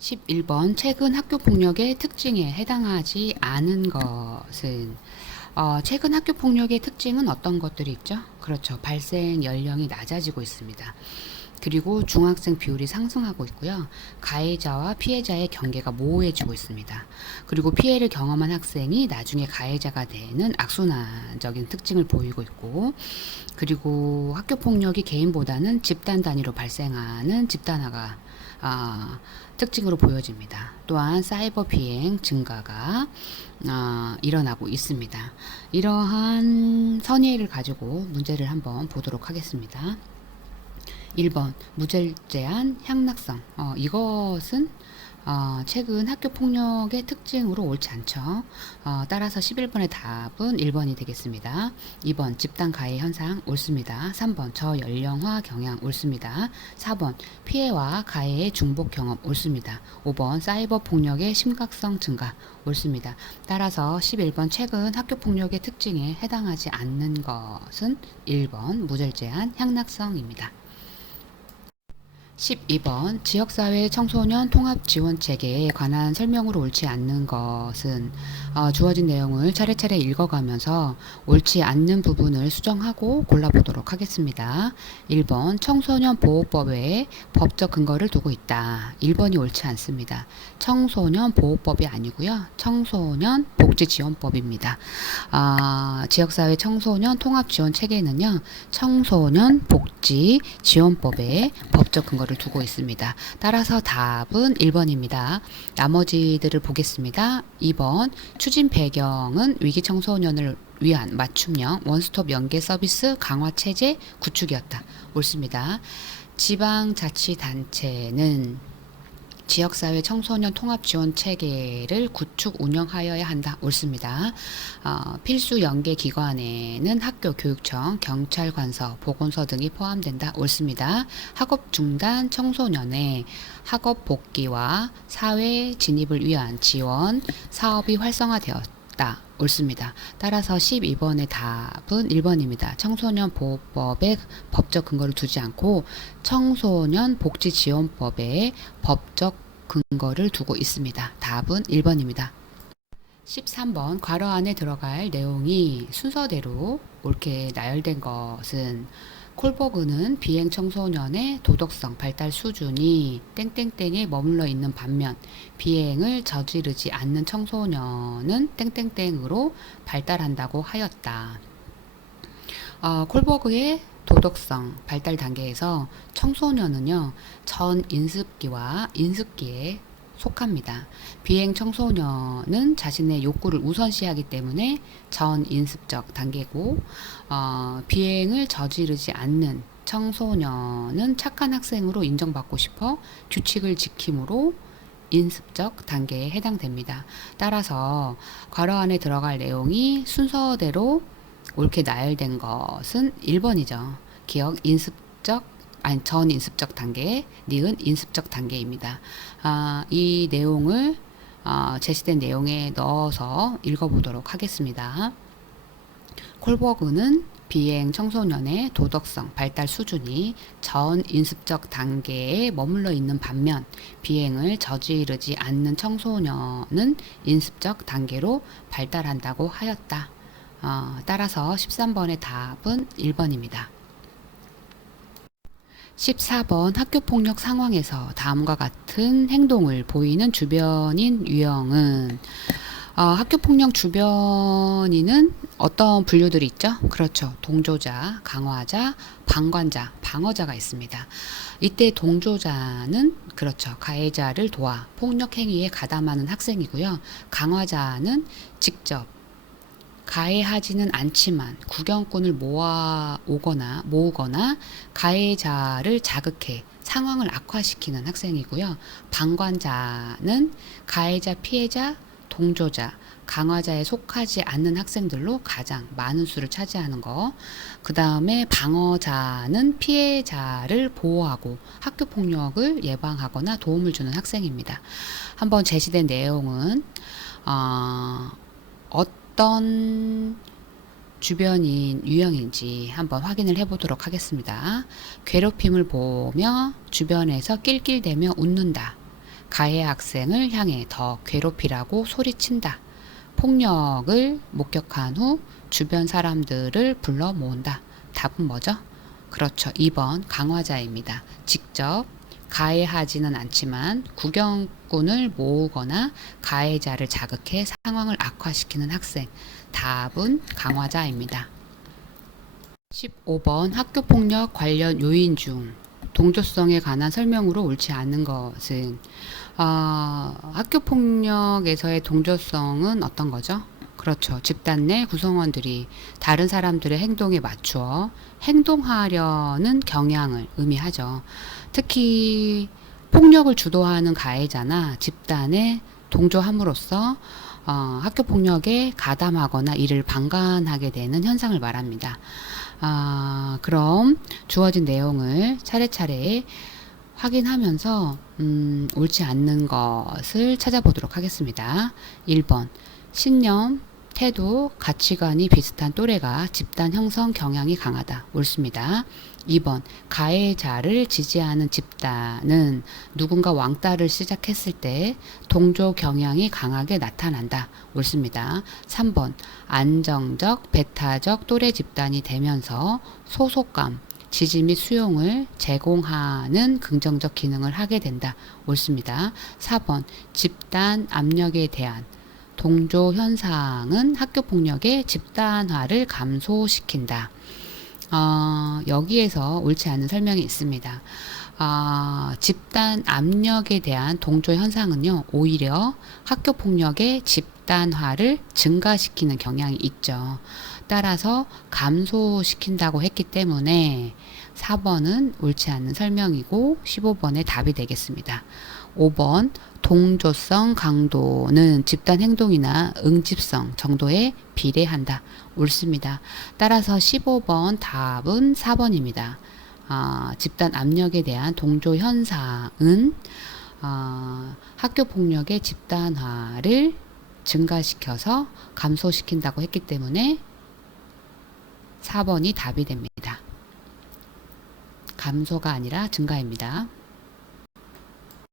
11번 최근 학교 폭력의 특징에 해당하지 않은 것은 어, 최근 학교 폭력의 특징은 어떤 것들이 있죠? 그렇죠. 발생 연령이 낮아지고 있습니다. 그리고 중학생 비율이 상승하고 있고요. 가해자와 피해자의 경계가 모호해지고 있습니다. 그리고 피해를 경험한 학생이 나중에 가해자가 되는 악순환적인 특징을 보이고 있고, 그리고 학교 폭력이 개인보다는 집단 단위로 발생하는 집단화가 아, 특징으로 보여집니다. 또한 사이버 비행 증가가 아, 일어나고 있습니다. 이러한 선의를 가지고 문제를 한번 보도록 하겠습니다. 1번 무절제한 향락성 어, 이것은 어, 최근 학교 폭력의 특징으로 옳지 않죠. 어, 따라서 11번의 답은 1번이 되겠습니다. 2번 집단 가해 현상 옳습니다. 3번 저연령화 경향 옳습니다. 4번 피해와 가해의 중복 경험 옳습니다. 5번 사이버 폭력의 심각성 증가 옳습니다. 따라서 11번 최근 학교 폭력의 특징에 해당하지 않는 것은 1번 무절제한 향락성입니다. 12번 지역사회 청소년 통합 지원 체계에 관한 설명으로 옳지 않는 것은 어, 주어진 내용을 차례차례 읽어가면서 옳지 않는 부분을 수정하고 골라보도록 하겠습니다. 1번 청소년 보호법에 법적 근거를 두고 있다. 1번이 옳지 않습니다. 청소년 보호법이 아니고요. 청소년 복지지원법입니다. 아, 지역사회 청소년 통합 지원 체계는요. 청소년 복지 지원법에 법적 근거를 두고 있습니다. 따라서 답은 1번입니다. 나머지들을 보겠습니다. 2번 추진 배경은 위기 청소년을 위한 맞춤형 원스톱 연계 서비스 강화 체제 구축이었다. 옳습니다. 지방자치단체는 지역사회 청소년 통합 지원 체계를 구축 운영하여야 한다. 옳습니다. 어, 필수 연계 기관에는 학교, 교육청, 경찰 관서, 보건소 등이 포함된다. 옳습니다. 학업 중단 청소년의 학업 복귀와 사회 진입을 위한 지원 사업이 활성화되었 다. 옳습니다. 따라서 12번의 답은 1번입니다. 청소년 보호법에 법적 근거를 두지 않고 청소년 복지지원법에 법적 근거를 두고 있습니다. 답은 1번입니다. 13번 괄호 안에 들어갈 내용이 순서대로 옳게 나열된 것은 콜버그는 비행 청소년의 도덕성 발달 수준이 땡땡땡에 머물러 있는 반면 비행을 저지르지 않는 청소년은 땡땡땡으로 발달한다고 하였다. 어, 콜버그의 도덕성 발달 단계에서 청소년은요 전 인습기와 인습기에 속합니다. 비행 청소년은 자신의 욕구를 우선시하기 때문에 전 인습적 단계고 어, 비행을 저지르지 않는 청소년은 착한 학생으로 인정받고 싶어 규칙을 지킴으로 인습적 단계에 해당됩니다. 따라서 괄호 안에 들어갈 내용이 순서대로 옳게 나열된 것은 1번이죠. 기억 인습적 아니 전 인습적 단계, 니은 인습적 단계입니다. 아, 이 내용을 아, 제시된 내용에 넣어서 읽어보도록 하겠습니다. 콜버그는 비행 청소년의 도덕성 발달 수준이 전 인습적 단계에 머물러 있는 반면 비행을 저지르지 않는 청소년은 인습적 단계로 발달한다고 하였다. 어, 따라서 13번의 답은 1번입니다. 14번 학교폭력 상황에서 다음과 같은 행동을 보이는 주변인 유형은 어, 학교폭력 주변인은 어떤 분류들이 있죠? 그렇죠. 동조자, 강화자, 방관자, 방어자가 있습니다. 이때 동조자는 그렇죠. 가해자를 도와 폭력 행위에 가담하는 학생이고요. 강화자는 직접 가해하지는 않지만 구경꾼을 모아 오거나 모으거나 가해자를 자극해 상황을 악화시키는 학생이고요. 방관자는 가해자, 피해자, 동조자, 강화자에 속하지 않는 학생들로 가장 많은 수를 차지하는 거. 그 다음에 방어자는 피해자를 보호하고 학교 폭력을 예방하거나 도움을 주는 학생입니다. 한번 제시된 내용은 어, 어떤 주변인 유형인지 한번 확인을 해보도록 하겠습니다. 괴롭힘을 보며 주변에서 낄낄대며 웃는다. 가해 학생을 향해 더 괴롭히라고 소리친다. 폭력을 목격한 후 주변 사람들을 불러 모은다. 답은 뭐죠? 그렇죠. 2번 강화자입니다. 직접 가해하지는 않지만 구경꾼을 모으거나 가해자를 자극해 상황을 악화시키는 학생. 답은 강화자입니다. 15번 학교폭력 관련 요인 중 동조성에 관한 설명으로 옳지 않은 것은 어, 학교폭력에서의 동조성은 어떤 거죠? 그렇죠. 집단 내 구성원들이 다른 사람들의 행동에 맞추어 행동하려는 경향을 의미하죠. 특히 폭력을 주도하는 가해자나 집단에 동조함으로써 어, 학교 폭력에 가담하거나 이를 방관하게 되는 현상을 말합니다. 아, 그럼 주어진 내용을 차례차례 확인하면서 음, 옳지 않는 것을 찾아보도록 하겠습니다. 1번 신념, 태도, 가치관이 비슷한 또래가 집단 형성 경향이 강하다. 옳습니다. 2번 가해자를 지지하는 집단은 누군가 왕따를 시작했을 때 동조 경향이 강하게 나타난다. 옳습니다. 3번 안정적, 배타적 또래 집단이 되면서 소속감, 지지 및 수용을 제공하는 긍정적 기능을 하게 된다. 옳습니다. 4번 집단 압력에 대한 동조 현상은 학교 폭력의 집단화를 감소시킨다. 어, 여기에서 옳지 않은 설명이 있습니다. 어, 집단 압력에 대한 동조 현상은요, 오히려 학교 폭력의 집단화를 증가시키는 경향이 있죠. 따라서 감소시킨다고 했기 때문에 4번은 옳지 않은 설명이고 15번의 답이 되겠습니다. 5번 동조성 강도는 집단 행동이나 응집성 정도에 비례한다. 옳습니다. 따라서 15번 답은 4번입니다. 아, 집단 압력에 대한 동조 현상은 아, 학교 폭력의 집단화를 증가시켜서 감소시킨다고 했기 때문에 4번이 답이 됩니다. 감소가 아니라 증가입니다.